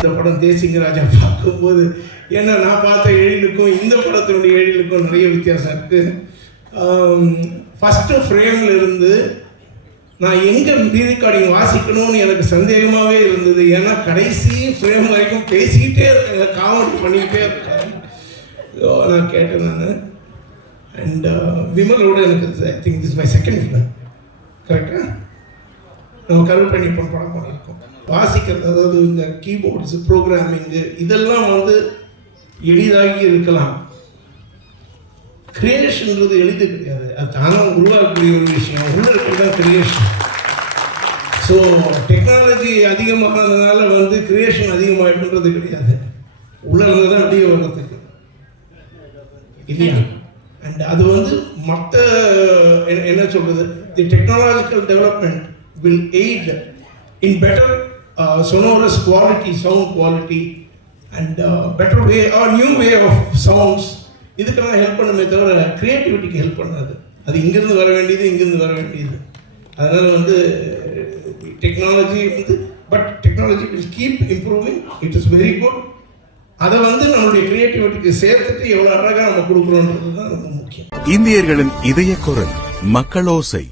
இந்த படம் தேசிங்கராஜா பார்க்கும்போது ஏன்னா நான் பார்த்த எழிலுக்கும் இந்த படத்தினுடைய எழிலுக்கும் நிறைய வித்தியாசம் இருக்குது. ஃபஸ்ட்டு ஃப்ரேமில் இருந்து நான் எங்கே ரீரெக்கார்டிங் வாசிக்கணும்னு எனக்கு சந்தேகமாகவே இருந்தது. ஏன்னா கடைசி ஃப்ரேம் வரைக்கும் பேசிக்கிட்டே இருக்காங்க, காமெடி பண்ணிக்கிட்டே இருக்காங்க. நான் கேட்டேன் நான். அண்ட் விமலோட எனக்கு I think this my second film, கரெக்டாக நம்ம கருப்பண்ணி படம் பண்ணியிருக்கோம். வாசிக்கிறது, அதாவது இந்த கீபோர்ட்ஸு ப்ரோக்ராமிங்கு இதெல்லாம் வந்து எளிதாகி இருக்கலாம். கிரியேஷன்ன்றது எளிது கிடையாது, அது தானாக உருவாக்கக்கூடிய ஒரு விஷயம். உள்ள இருக்கிறது தான் கிரியேஷன். ஸோ டெக்னாலஜி அதிகமானதுனால வந்து கிரியேஷன் அதிகமாகிடுன்றது கிடையாது, உள்ள இருந்து தான் வெளியே வர்றதுக்கு இல்லையா. அண்ட் அது வந்து மற்ற என்ன சொல்கிறது, the technological development will aid in better sonorous quality, sound quality and better way or new way of sounds. இதுக்கெல்லாம் ஹெல்ப் பண்ணுமே தவிர கிரியேட்டிவிட்டிக்கு ஹெல்ப் பண்ணாது. அது இங்கிருந்து வர வேண்டியது இங்கிருந்து வர வேண்டியது. அதனால் வந்து டெக்னாலஜி வந்து but technology will keep improving, it is very good. அதை வந்து நம்மளுடைய கிரியேட்டிவிட்டிக்கு சேர்த்துட்டு எவ்வளோ அழகாக நம்ம கொடுக்குறோன்றது தான் ரொம்ப முக்கியம். இந்தியர்களின் இதய குரல் மக்களோசை.